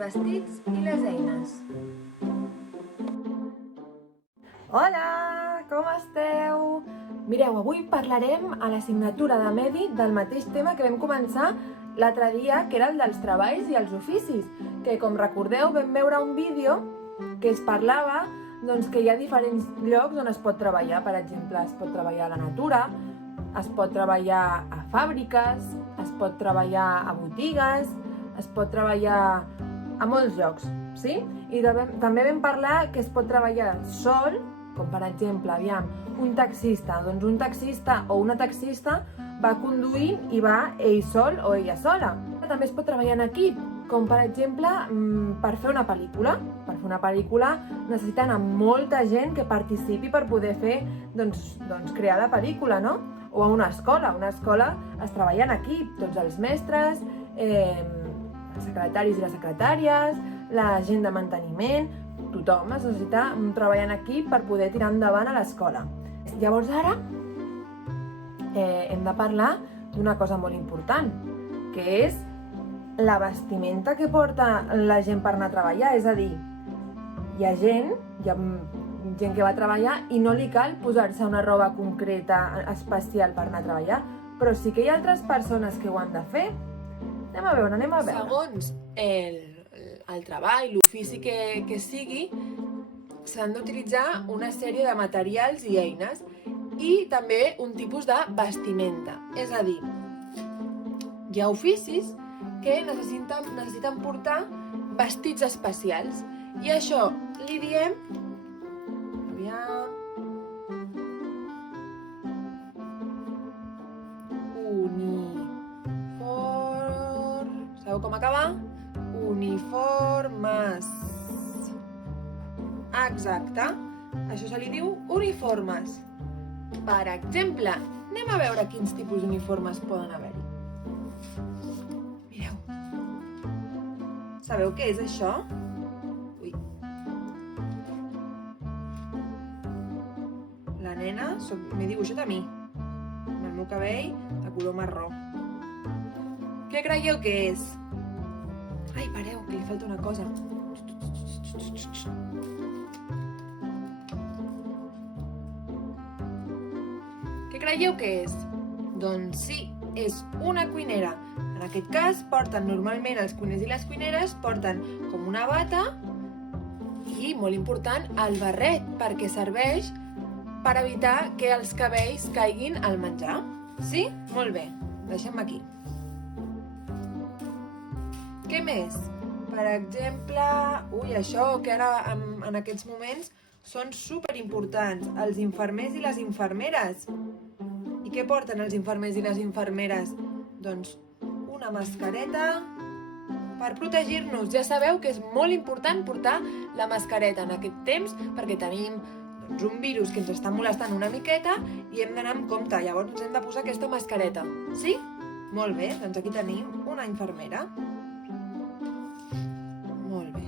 vestits i les eines. Hola, com esteu? Mireu, avui parlarem a l'assignatura de Medi del mateix tema que vam començar l'altre dia, que era el dels treballs i els oficis, que com recordeu vam veure un vídeo que es parlava que hi ha diferents llocs on es pot treballar. Per exemple, es pot treballar a la natura, es pot treballar a fàbriques, es pot treballar a botigues, es pot treballar a molts llocs, sí? I també vam parlar que es pot treballar sol, com per exemple, un taxista. Doncs un taxista o una taxista va conduint i va ell sol o ella sola. També es pot treballar en equip, com per exemple per fer una pel·lícula. Per fer una pel·lícula necessiten molta gent que participi per poder fer, crear la pel·lícula, no? O a una escola. A una escola es treballa en equip, tots els mestres, els secretaris i les secretàries, la gent de manteniment, tothom es necessita treballar en equip per poder tirar endavant a l'escola. Llavors ara hem de parlar d'una cosa molt important, que és la vestimenta que porta la gent per anar a treballar. És a dir, hi ha gent que va a treballar i no li cal posar-se una roba concreta, especial per anar a treballar, però sí que hi ha altres persones que ho han de fer. Anem a veure. Segons el treball, l'ofici que sigui, s'han d'utilitzar una sèrie de materials i eines i també un tipus de vestimenta. És a dir, hi ha oficis que necessiten portar vestits especials i això li diem Sabeu com acabar? Uniformes. Exacte. Això se li diu uniformes. Per exemple, anem a veure quins tipus d'uniformes poden haver-hi. Mireu. Sabeu què és això? Ui. La nena m'he dibuixat a mi, amb el meu cabell de color marró. Què creieu que és? Ai, pareu, que li falta una cosa. Què creieu que és? Doncs sí, és una cuinera. En aquest cas, normalment els cuiners i les cuineres porten com una bata i, molt important, el barret, perquè serveix per evitar que els cabells caiguin al menjar. Sí? Molt bé, deixem aquí. Què més? Per exemple, això que ara en aquests moments són superimportants, els infermers i les infermeres. I què porten els infermers i les infermeres? Doncs una mascareta per protegir-nos. Ja sabeu que és molt important portar la mascareta en aquest temps perquè tenim un virus que ens està molestant una miqueta i hem d'anar amb compte. Llavors ens hem de posar aquesta mascareta. Sí? Molt bé, doncs aquí tenim una infermera. Molt bé.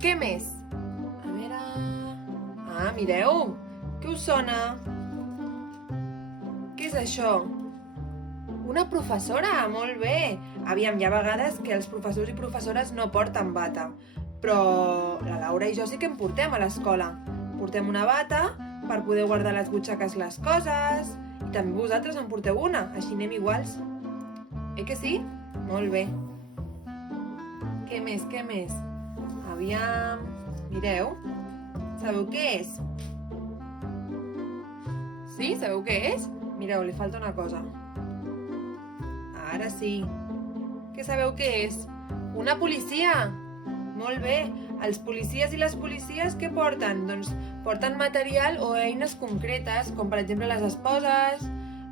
Què més? A veure... mireu! Què us sona? Què és això? Una professora! Molt bé! Hi ha vegades que els professors i professores no porten bata, però la Laura i jo sí que en portem a l'escola. Portem una bata per poder guardar les butxaques les coses i també vosaltres en porteu una, així anem iguals. Que sí? Molt bé. Què més? Mireu. Sabeu què és? Sí? Sabeu què és? Mireu, li falta una cosa. Ara sí. Què sabeu què és? Una policia! Molt bé. Els policies i les policies què porten? Doncs porten material o eines concretes, com per exemple les esposes,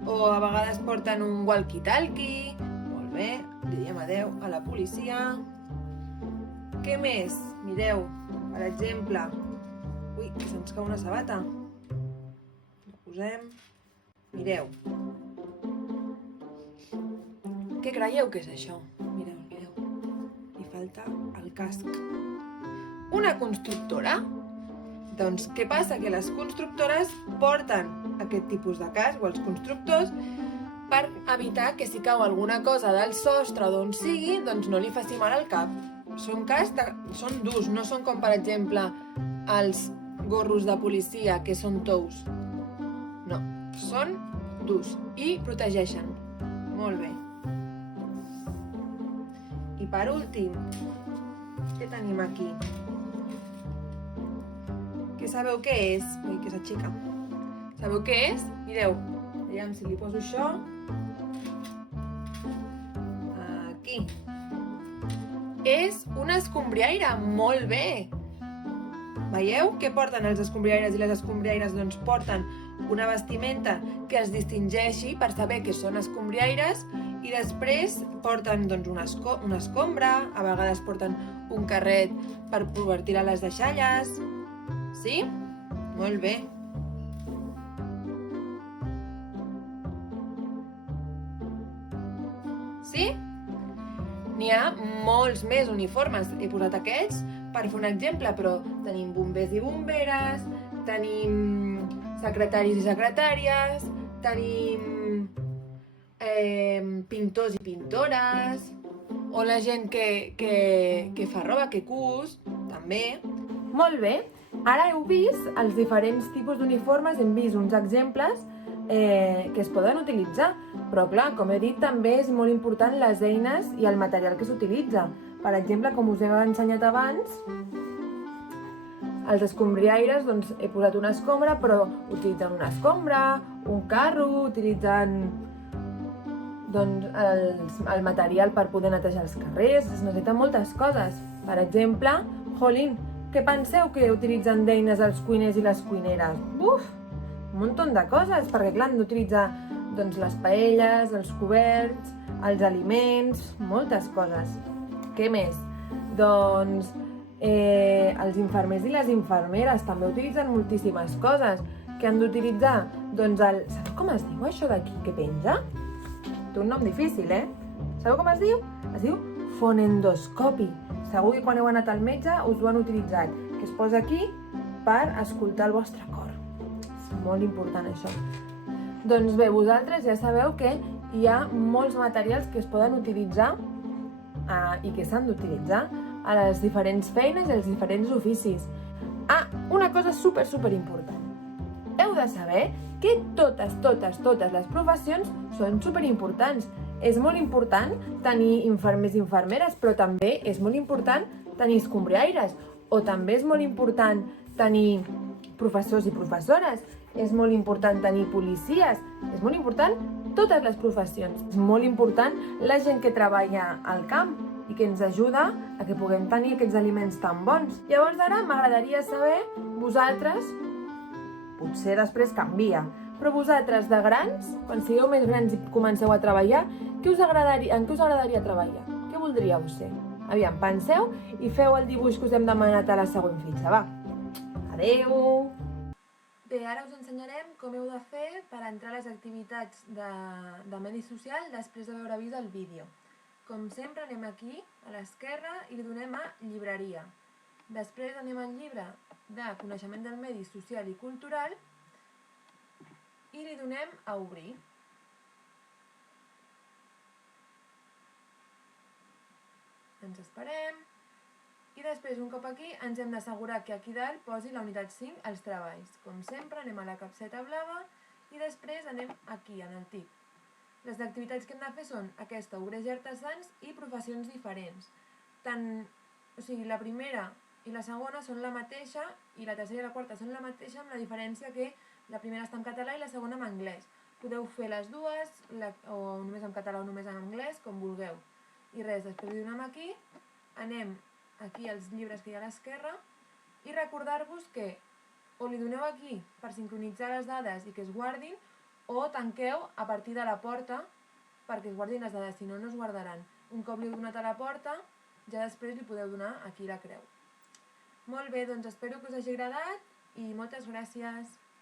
o a vegades porten un walkie-talkie. Molt bé, li diem adeu a la policia. Què més? Mireu, per exemple... Ui, que se'ns cau una sabata. La posem... Mireu. Què creieu que és això? Mireu. Li falta el casc. Una constructora? Doncs què passa? Que les constructores porten aquest tipus de casc, o els constructors, per evitar que si cau alguna cosa del sostre o d'on sigui, doncs no li faci mal al cap. Són durs, no són com per exemple els gorros de policia que són tous. No, són durs i protegeixen. Molt bé. I per últim, què tenim aquí? Què sabeu què és? Ui, que s'aixeca. Sabeu què és? Mireu, aviam si li poso això. Aquí. És una escombriaire, molt bé! Veieu què porten els escombriaires i les escombriaires? Doncs porten una vestimenta que els distingeixi per saber que són escombriaires i després porten doncs, una escombra, a vegades porten un carret per poder tirar les deixalles. Sí? Molt bé. Sí? N'hi ha molts més uniformes. He posat aquests per fer un exemple, però tenim bombers i bomberes, tenim secretaris i secretàries, tenim pintors i pintores, o la gent que fa roba, que cus, també. Molt bé. Ara heu vist els diferents tipus d'uniformes, hem vist uns exemples que es poden utilitzar, però clar, com he dit, també és molt important les eines i el material que s'utilitza. Per exemple, com us he ensenyat abans, els escombriaires, doncs he posat una escombra, però utilitzen una escombra, un carro, utilitzen doncs, el material per poder netejar els carrers, es necessiten moltes coses. Per exemple, jolín, què penseu que utilitzen d'eines els cuiners i les cuineres? Uf! Un munt de coses, perquè clar, han d'utilitzar doncs, les paelles, els coberts, els aliments, moltes coses. Què més? Doncs els infermers i les infermeres també utilitzen moltíssimes coses. Què han d'utilitzar? Doncs sabeu com es diu això d'aquí que penja? Té un nom difícil, Sabeu com es diu? Es diu fonendoscopi. Segur que quan heu anat al metge us ho han utilitzat, que es posa aquí per escoltar el vostre cor. És molt important això. Doncs bé, vosaltres ja sabeu que hi ha molts materials que es poden utilitzar i que s'han d'utilitzar a les diferents feines i als diferents oficis. Una cosa super important. Heu de saber que totes les professions són superimportants. És molt important tenir infermers i infermeres, però també és molt important tenir escombriaires, o també és molt important tenir professors i professores, és molt important tenir policies, és molt important totes les professions. És molt important la gent que treballa al camp i que ens ajuda a que puguem tenir aquests aliments tan bons. Llavors ara m'agradaria saber, vosaltres, potser després canvia, però vosaltres de grans, quan sigueu més grans i comenceu a treballar, en què us agradaria treballar? Què voldríeu ser? Aviam, penseu i feu el dibuix que us hem demanat a la següent fitxa, va. Adeu! Bé, ara us ensenyarem com heu de fer per entrar a les activitats de medi social després d'haver vist el vídeo. Com sempre anem aquí, a l'esquerra, i li donem a llibreria. Després anem al llibre de coneixement del medi social i cultural i li donem a obrir. Ens esperem. I després, un cop aquí, ens hem d'assegurar que aquí dalt posi la unitat 5, els treballs. Com sempre, anem a la capseta blava i després anem aquí, en el tip. Les activitats que hem de fer són aquesta, obrers i artesans i professions diferents. La primera i la segona són la mateixa i la tercera i la quarta són la mateixa, amb la diferència que la primera està en català i la segona en anglès. Podeu fer les dues, o només en català o només en anglès, com vulgueu. I res, després li donem aquí, anem aquí als llibres que hi ha a l'esquerra i recordar-vos que o li doneu aquí per sincronitzar les dades i que es guardin o tanqueu a partir de la porta perquè es guardin les dades, si no, no es guardaran. Un cop li heu donat a la porta, ja després li podeu donar aquí la creu. Molt bé, doncs espero que us hagi agradat i moltes gràcies.